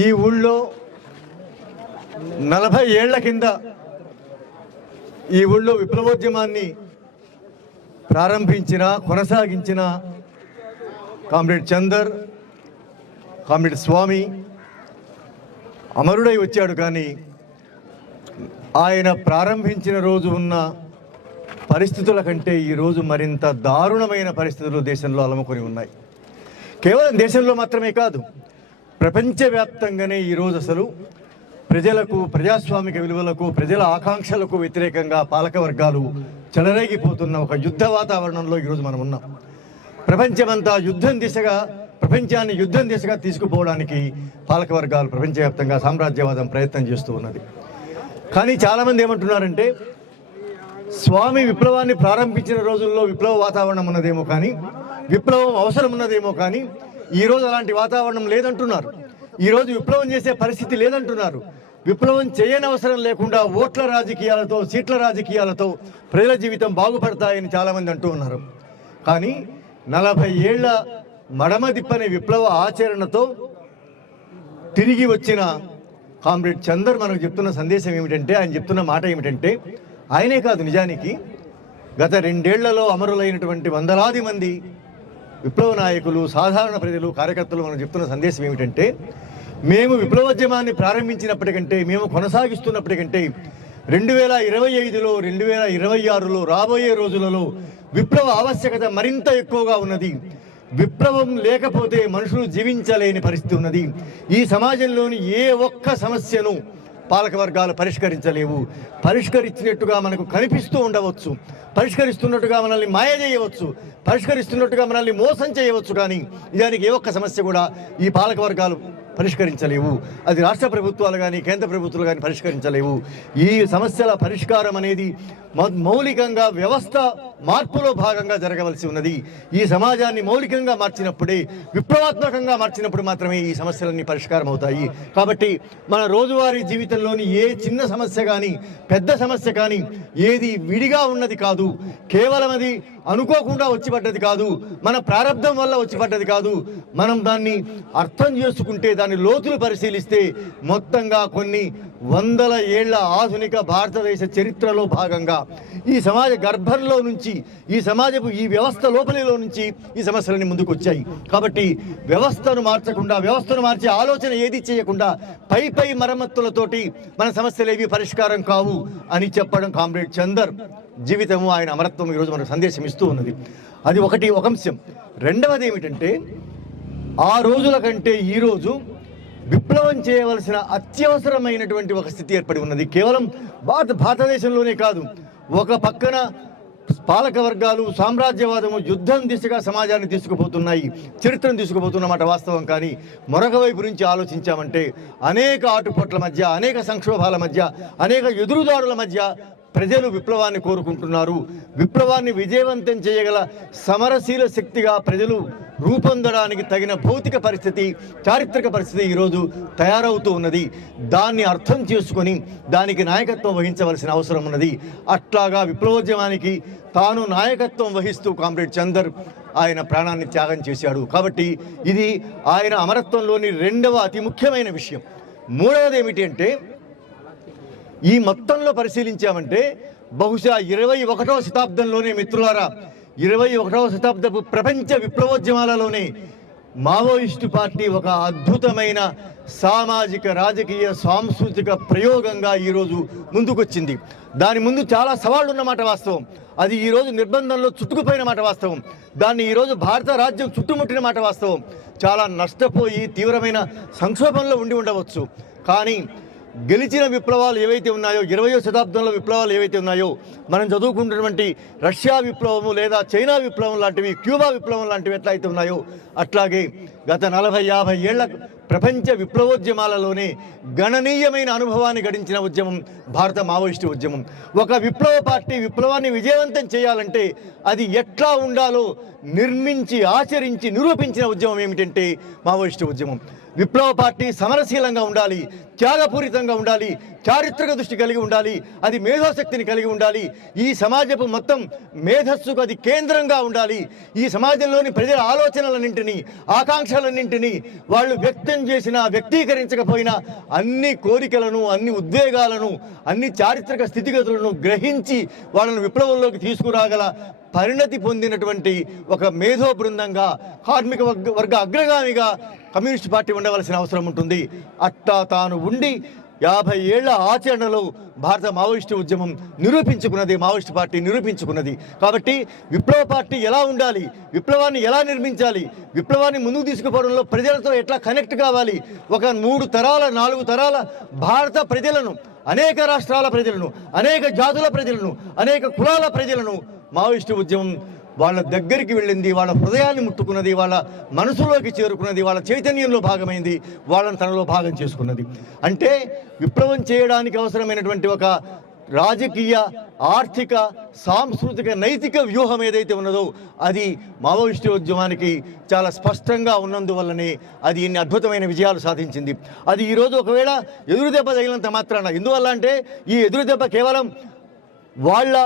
ఈ ఊళ్ళో 40 ఏళ్ల కింద ఈ ఊళ్ళో విప్లవోద్యమాన్ని ప్రారంభించిన కొనసాగించిన కామ్రేడ్ చందర్, కామ్రేడ్ స్వామి అమరుడై వచ్చాడు. కానీ ఆయన ప్రారంభించిన రోజు ఉన్న పరిస్థితుల కంటే ఈరోజు మరింత దారుణమైన పరిస్థితులు దేశంలో అలముకొని ఉన్నాయి. కేవలం దేశంలో మాత్రమే కాదు, ప్రపంచవ్యాప్తంగానే ఈరోజు అసలు ప్రజలకు, ప్రజాస్వామిక విలువలకు, ప్రజల ఆకాంక్షలకు వ్యతిరేకంగా పాలక వర్గాలు చెలరేగిపోతున్న ఒక యుద్ధ వాతావరణంలో ఈరోజు మనం ఉన్నాం. ప్రపంచమంతా ప్రపంచాన్ని యుద్ధం దిశగా తీసుకుపోవడానికి పాలక వర్గాలు ప్రపంచవ్యాప్తంగా సామ్రాజ్యవాదం ప్రయత్నం చేస్తూ ఉన్నది. కానీ చాలామంది ఏమంటున్నారంటే, స్వామి విప్లవాన్ని ప్రారంభించిన రోజుల్లో విప్లవ వాతావరణం ఉన్నదేమో కానీ, విప్లవం అవసరం ఉన్నదేమో కానీ ఈరోజు అలాంటి వాతావరణం లేదంటున్నారు. ఈరోజు విప్లవం చేసే పరిస్థితి లేదంటున్నారు. విప్లవం చేయని అవసరం లేకుండా ఓట్ల రాజకీయాలతో, సీట్ల రాజకీయాలతో ప్రజల జీవితం బాగుపడతాయని చాలామంది అంటూ ఉన్నారు. కానీ 40 ఏళ్ల మడమ తిప్పని విప్లవ ఆచరణతో తిరిగి వచ్చిన కామ్రేడ్ చందర్ మనకు చెప్తున్న సందేశం ఏమిటంటే, ఆయన చెప్తున్న మాట ఏమిటంటే, ఆయనే కాదు, నిజానికి గత 2 ఏళ్లలో అమరులైనటువంటి వందలాది మంది విప్లవ నాయకులు, సాధారణ ప్రజలు, కార్యకర్తలు మనకు చెప్తున్న సందేశం ఏమిటంటే, మేము విప్లవోద్యమాన్ని ప్రారంభించినప్పటికంటే, మేము కొనసాగిస్తున్నప్పటికంటే 2025లో, 2026లో, రాబోయే రోజులలో విప్లవ ఆవశ్యకత మరింత ఎక్కువగా ఉన్నది. విప్లవం లేకపోతే మనుషులు జీవించలేని పరిస్థితి ఉన్నది. ఈ సమాజంలోని ఏ ఒక్క సమస్యను పాలక వర్గాలు పరిష్కరించలేవు. పరిష్కరించినట్టుగా మనకు కనిపిస్తూ ఉండవచ్చు, పరిష్కరిస్తున్నట్టుగా మనల్ని మాయ చేయవచ్చు, పరిష్కరిస్తున్నట్టుగా మనల్ని మోసం చేయవచ్చు. కానీ నిజానికి ఏ ఒక్క సమస్య కూడా ఈ పాలక వర్గాలు పరిష్కరించలేవు. అది రాష్ట్ర ప్రభుత్వాలు కానీ, కేంద్ర ప్రభుత్వాలు కానీ పరిష్కరించలేవు. ఈ సమస్యల పరిష్కారం అనేది మౌలికంగా వ్యవస్థ మార్పులో భాగంగా జరగవలసి ఉన్నది. ఈ సమాజాన్ని మౌలికంగా మార్చినప్పుడే, విప్లవాత్మకంగా మార్చినప్పుడు మాత్రమే ఈ సమస్యలన్నీ పరిష్కారం అవుతాయి. కాబట్టి మన రోజువారీ జీవితంలోని ఏ చిన్న సమస్య కానీ, పెద్ద సమస్య కానీ ఏది విడిగా ఉన్నది కాదు. కేవలం అది అనుకోకుండా వచ్చిపడ్డది కాదు, మన ప్రారంభం వల్ల వచ్చిపడ్డది కాదు. మనం దాన్ని అర్థం చేసుకుంటే, దాని లోతులు పరిశీలిస్తే మొత్తంగా కొన్ని వందల ఏళ్ల ఆధునిక భారతదేశ చరిత్రలో భాగంగా ఈ సమాజ గర్భంలో నుంచి, ఈ సమాజపు ఈ వ్యవస్థ లోపలిలో నుంచి ఈ సమస్యలన్నీ ముందుకు వచ్చాయి. కాబట్టి వ్యవస్థను మార్చకుండా, వ్యవస్థను మార్చే ఆలోచన ఏది చేయకుండా పై మరమ్మతులతోటి మన సమస్యలు ఏవి పరిష్కారం కావు అని చెప్పడం కామ్రేడ్ చందర్ జీవితము, ఆయన అమరత్వం ఈరోజు మనకు సందేశం ఇస్తూ ఉన్నది. అది ఒక అంశం. రెండవది ఏమిటంటే, ఆ రోజుల కంటే ఈరోజు విప్లవం చేయవలసిన అత్యవసరమైనటువంటి ఒక స్థితి ఏర్పడి ఉన్నది. కేవలం భారతదేశంలోనే కాదు, ఒక పక్కన పాలక వర్గాలు, సామ్రాజ్యవాదము యుద్ధం దిశగా సమాజాన్ని తీసుకుపోతున్నాయి, చరిత్రను తీసుకుపోతున్నమాట వాస్తవం. కానీ మరొక వైపు నుంచి ఆలోచించామంటే అనేక ఆటుపోట్ల మధ్య, అనేక సంక్షోభాల మధ్య, అనేక ఎదురుదాడుల మధ్య ప్రజలు విప్లవాన్ని కోరుకుంటున్నారు. విప్లవాన్ని విజయవంతం చేయగల సమరశీల శక్తిగా ప్రజలు రూపొందడానికి తగిన భౌతిక పరిస్థితి, చారిత్రక పరిస్థితి ఈరోజు తయారవుతూ ఉన్నది. దాన్ని అర్థం చేసుకొని దానికి నాయకత్వం వహించవలసిన అవసరం ఉన్నది. అట్లాగా విప్లవోద్యమానికి తాను నాయకత్వం వహిస్తూ కామ్రేడ్ చందర్ ఆయన ప్రాణాన్ని త్యాగం చేశాడు. కాబట్టి ఇది ఆయన అమరత్వంలోని రెండవ అతి ముఖ్యమైన విషయం. మూడవది ఏమిటి అంటే, ఈ మొత్తంలో పరిశీలించామంటే బహుశా 21వ శతాబ్దంలోనే మిత్రులారా, 21వ శతాబ్దపు ప్రపంచ విప్లవోద్యమాలలోనే మావోయిస్టు పార్టీ ఒక అద్భుతమైన సామాజిక, రాజకీయ, సాంస్కృతిక ప్రయోగంగా ఈరోజు ముందుకొచ్చింది. దాని ముందు చాలా సవాళ్ళు ఉన్నమాట వాస్తవం. అది ఈరోజు నిర్బంధంలో చుట్టుకుపోయిన మాట వాస్తవం. దాన్ని ఈరోజు భారత రాజ్యం చుట్టుముట్టిన మాట వాస్తవం. చాలా నష్టపోయి తీవ్రమైన సంక్షోభంలో ఉండి ఉండవచ్చు. కానీ గెలిచిన విప్లవాలు ఏవైతే ఉన్నాయో, 20వ శతాబ్దంలో విప్లవాలు ఏవైతే ఉన్నాయో, మనం చదువుకుంటున్నటువంటి రష్యా విప్లవము లేదా చైనా విప్లవం లాంటివి, క్యూబా విప్లవం లాంటివి ఎట్లయితే ఉన్నాయో, అట్లాగే గత 40-50 ఏళ్ల ప్రపంచ విప్లవోద్యమాలలోనే గణనీయమైన అనుభవాన్ని గడించిన ఉద్యమం భారత మావోయిస్టు ఉద్యమం. ఒక విప్లవ పార్టీ విప్లవాన్ని విజయవంతం చేయాలంటే అది ఎట్లా ఉండాలో నిర్మించి, ఆచరించి, నిరూపించిన ఉద్యమం ఏమిటంటే మావోయిస్టు ఉద్యమం. విప్లవ పార్టీ సమరశీలంగా ఉండాలి, త్యాగపూరితంగా ఉండాలి, చారిత్రక దృష్టి కలిగి ఉండాలి, అది మేధోశక్తిని కలిగి ఉండాలి, ఈ సమాజపు మొత్తం మేధస్సుకు అది కేంద్రంగా ఉండాలి, ఈ సమాజంలోని ప్రజల ఆలోచనలన్నింటినీ ఆకాంక్షలన్నింటినీ వాళ్ళు వ్యక్తం చేసినా వ్యక్తీకరించకపోయినా అన్ని కోరికలను అన్ని ఉద్వేగాలను అన్ని చారిత్రక స్థితిగతులను గ్రహించి వాళ్ళను విప్లవంలోకి తీసుకురాగల పరిణతి పొందినటువంటి ఒక మేధో బృందంగా కార్మిక వర్గ అగ్రగామిగా కమ్యూనిస్ట్ పార్టీ ఉండవలసిన అవసరం ఉంటుంది. అట్టా తాను ఉండి 50 ఏళ్ల ఆచరణలో భారత మావోయిస్టు ఉద్యమం నిరూపించుకున్నది, మావోయిస్టు పార్టీ నిరూపించుకున్నది. కాబట్టి విప్లవ పార్టీ ఎలా ఉండాలి, విప్లవాన్ని ఎలా నిర్మించాలి, విప్లవాన్ని ముందుకు తీసుకుపోవడంలో ప్రజలతో ఎట్లా కనెక్ట్ కావాలి, ఒక 3 తరాల 4 తరాల భారత ప్రజలను, అనేక రాష్ట్రాల ప్రజలను, అనేక జాతుల ప్రజలను, అనేక కులాల ప్రజలను మావోయిస్టు ఉద్యమం వాళ్ళ దగ్గరికి వెళ్ళింది, వాళ్ళ హృదయాన్ని ముట్టుకున్నది, వాళ్ళ మనసులోకి చేరుకున్నది, వాళ్ళ చైతన్యంలో భాగమైంది, వాళ్ళని తనలో భాగం చేసుకున్నది. అంటే విప్లవం చేయడానికి అవసరమైనటువంటి ఒక రాజకీయ, ఆర్థిక, సాంస్కృతిక, నైతిక వ్యూహం ఏదైతే ఉన్నదో అది మావోయిస్టు ఉద్యమానికి చాలా స్పష్టంగా ఉన్నందువల్లనే అది ఇన్ని అద్భుతమైన విజయాలు సాధించింది. అది ఈరోజు ఒకవేళ ఎదురుదెబ్బ తగిలినంత మాత్రాన, ఎందువల్ల అంటే ఈ ఎదురుదెబ్బ కేవలం వాళ్ళ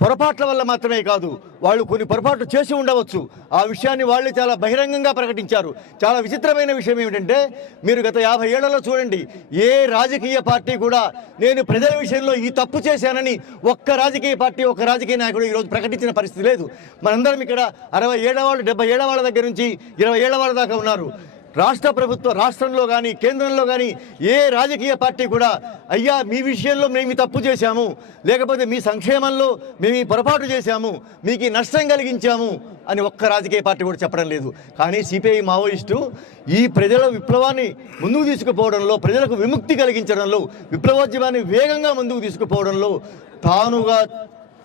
పొరపాట్ల వల్ల మాత్రమే కాదు, వాళ్ళు కొన్ని పొరపాట్లు చేసి ఉండవచ్చు, ఆ విషయాన్ని వాళ్ళు చాలా బహిరంగంగా ప్రకటించారు. చాలా విచిత్రమైన విషయం ఏమిటంటే, మీరు గత 50 ఏళ్లలో చూడండి, ఏ రాజకీయ పార్టీ కూడా నేను ప్రజల విషయంలో ఈ తప్పు చేశానని ఒక్క రాజకీయ పార్టీ, ఒక్క రాజకీయ నాయకుడు ఈరోజు ప్రకటించిన పరిస్థితి లేదు. మనందరం ఇక్కడ 60 ఏళ్ల వాళ్ళు, 70 ఏళ్ల వాళ్ళ దగ్గర నుంచి 20 ఏళ్ల వాళ్ళ దాకా ఉన్నారు. రాష్ట్ర ప్రభుత్వం, రాష్ట్రంలో కానీ కేంద్రంలో కానీ ఏ రాజకీయ పార్టీ కూడా అయ్యా మీ విషయంలో మేము తప్పు చేశాము, లేకపోతే మీ సంక్షేమంలో మేము ఈ పొరపాటు చేశాము, మీకు ఈ నష్టం కలిగించాము అని ఒక్క రాజకీయ పార్టీ కూడా చెప్పడం లేదు. కానీ సిపిఐ మావోయిస్టు ఈ ప్రజల విప్లవాన్ని ముందుకు తీసుకుపోవడంలో, ప్రజలకు విముక్తి కలిగించడంలో, విప్లవోద్యమాన్ని వేగంగా ముందుకు తీసుకుపోవడంలో తానుగా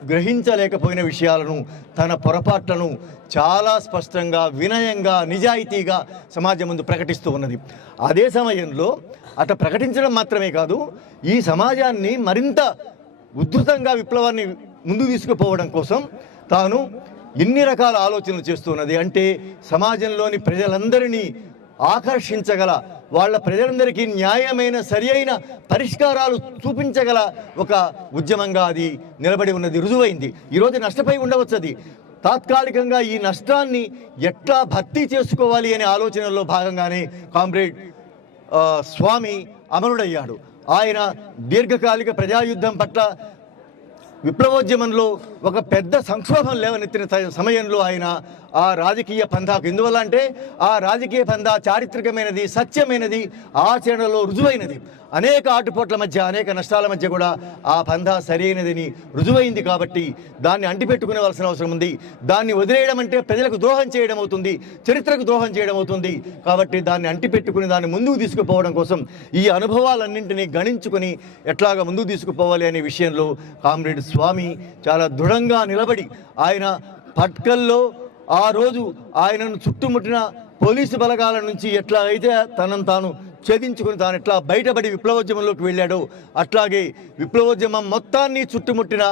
గ్రహించలేకపోయిన విషయాలను, తన పొరపాట్లను చాలా స్పష్టంగా, వినయంగా, నిజాయితీగా సమాజం ముందు ప్రకటిస్తూ ఉన్నది. అదే సమయంలో అట ప్రకటించడం మాత్రమే కాదు, ఈ సమాజాన్ని మరింత ఉధృతంగా విప్లవాన్ని ముందుకు తీసుకుపోవడం కోసం తాను ఎన్ని రకాల ఆలోచనలు చేస్తున్నది. అంటే సమాజంలోని ప్రజలందరినీ ఆకర్షించగల, వాళ్ళ ప్రజలందరికీ న్యాయమైన సరి అయిన పరిష్కారాలు చూపించగల ఒక ఉద్యమంగా అది నిలబడి ఉన్నది, రుజువైంది. ఈరోజు నష్టపోయి ఉండవచ్చు, అది తాత్కాలికంగా ఈ నష్టాన్ని ఎట్లా భర్తీ చేసుకోవాలి అనే ఆలోచనలో భాగంగానే కామ్రేడ్ స్వామి అమరుడయ్యాడు. ఆయన దీర్ఘకాలిక ప్రజాయుద్ధం పట్ల, విప్లవోద్యమంలో ఒక పెద్ద సంక్షోభం లేవనెత్తిన సమయంలో ఆయన ఆ రాజకీయ పంథాకు, ఎందువల్ల అంటే ఆ రాజకీయ పంథా చారిత్రకమైనది, సత్యమైనది, ఆచరణలో రుజువైనది. అనేక ఆటుపోట్ల మధ్య, అనేక నష్టాల మధ్య కూడా ఆ పంథా సరైనదని రుజువైంది. కాబట్టి దాన్ని అంటిపెట్టుకునేవలసిన అవసరం ఉంది. దాన్ని వదిలేయడం అంటే ప్రజలకు ద్రోహం చేయడం అవుతుంది, చరిత్రకు ద్రోహం చేయడం అవుతుంది. కాబట్టి దాన్ని అంటిపెట్టుకుని దాన్ని ముందుకు తీసుకుపోవడం కోసం ఈ అనుభవాలన్నింటినీ గణించుకొని ఎట్లాగా ముందుకు తీసుకుపోవాలి అనే విషయంలో కామ్రేడ్ స్వామి చాలా దృఢంగా నిలబడి, ఆయన పట్కల్లో ఆ రోజు ఆయనను చుట్టుముట్టిన పోలీసు బలగాల నుంచి ఎట్లా అయితే తనను తాను ఛేదించుకుని తాను ఎట్లా బయటపడి విప్లవోద్యమంలోకి వెళ్ళాడో, అట్లాగే విప్లవోద్యమం మొత్తాన్ని చుట్టుముట్టిన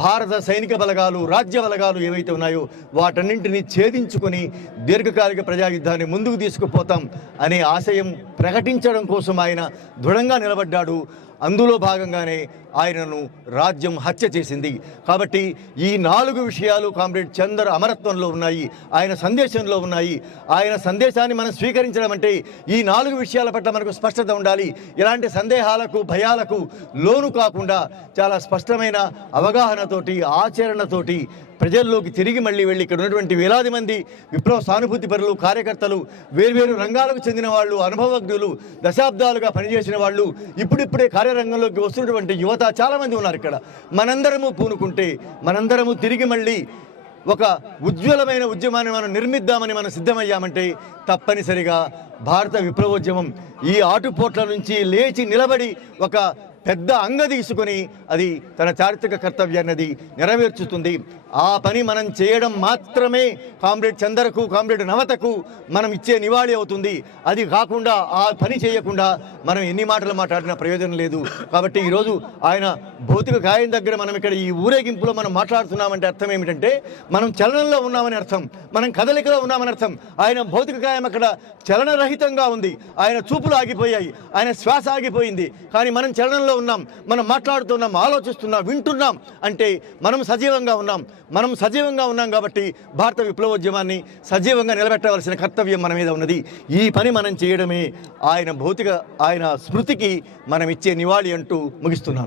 భారత సైనిక బలగాలు, రాజ్య బలగాలు ఏవైతే ఉన్నాయో వాటన్నింటినీ ఛేదించుకొని దీర్ఘకాలిక ప్రజాయుద్ధాన్ని ముందుకు తీసుకుపోతాం అనే ఆశయం ప్రకటించడం కోసం ఆయన దృఢంగా నిలబడ్డాడు. అందులో భాగంగానే ఆయనను రాజ్యం హత్య చేసింది. కాబట్టి ఈ 4 విషయాలు కామ్రేడ్ చందర్ అమరత్వంలో ఉన్నాయి, ఆయన సందేశంలో ఉన్నాయి. ఆయన సందేశాన్ని మనం స్వీకరించడం అంటే ఈ 4 విషయాల పట్ల మనకు స్పష్టత ఉండాలి. ఇలాంటి సందేహాలకు, భయాలకు లోను కాకుండా చాలా స్పష్టమైన అవగాహనతోటి, ఆచరణతోటి ప్రజల్లోకి తిరిగి మళ్ళీ వెళ్ళి ఇక్కడ ఉన్నటువంటి వేలాది మంది విప్లవ సానుభూతి పరులు, కార్యకర్తలు, వేర్వేరు రంగాలకు చెందిన వాళ్ళు, అనుభవజ్ఞులు, దశాబ్దాలుగా పనిచేసిన వాళ్ళు, ఇప్పుడిప్పుడే కార్యరంగంలోకి వస్తున్నటువంటి యువత చాలామంది ఉన్నారు ఇక్కడ. మనందరము పూనుకుంటే, మనందరము తిరిగి మళ్ళీ ఒక ఉజ్వలమైన ఉద్యమాన్ని మనం నిర్మిద్దామని మనం సిద్ధమయ్యామంటే తప్పనిసరిగా భారత విప్లవోద్యమం ఈ ఆటుపోట్ల నుంచి లేచి నిలబడి ఒక పెద్ద అంగ తీసుకొని అది తన చారిత్రక కర్తవ్యాన్ని అది నెరవేర్చుతుంది. ఆ పని మనం చేయడం మాత్రమే కామ్రేడ్ చందరకు, కామ్రేడ్ నవతకు మనం ఇచ్చే నివాళి అవుతుంది. అది కాకుండా ఆ పని చేయకుండా మనం ఎన్ని మాటలు మాట్లాడినా ప్రయోజనం లేదు. కాబట్టి ఈరోజు ఆయన భౌతిక గాయం దగ్గర మనం ఇక్కడ ఈ ఊరేగింపులో మనం మాట్లాడుతున్నామంటే అర్థం ఏమిటంటే మనం చలనంలో ఉన్నామని అర్థం, మనం కదలికలో ఉన్నామని అర్థం. ఆయన భౌతిక గాయం అక్కడ చలనరహితంగా ఉంది, ఆయన చూపులు ఆగిపోయాయి, ఆయన శ్వాస ఆగిపోయింది. కానీ మనం చలనంలో ఉన్నాం, మనం మాట్లాడుతున్నాం, ఆలోచిస్తున్నాం, వింటున్నాం. అంటే మనం సజీవంగా ఉన్నాం. మనం సజీవంగా ఉన్నాం కాబట్టి భారత విప్లవోద్యమాన్ని సజీవంగా నిలబెట్టవలసిన కర్తవ్యం మన మీద ఉన్నది. ఈ పని మనం చేయడమే ఆయన స్మృతికి మనం ఇచ్చే నివాళి అంటూ ముగిస్తున్నాను.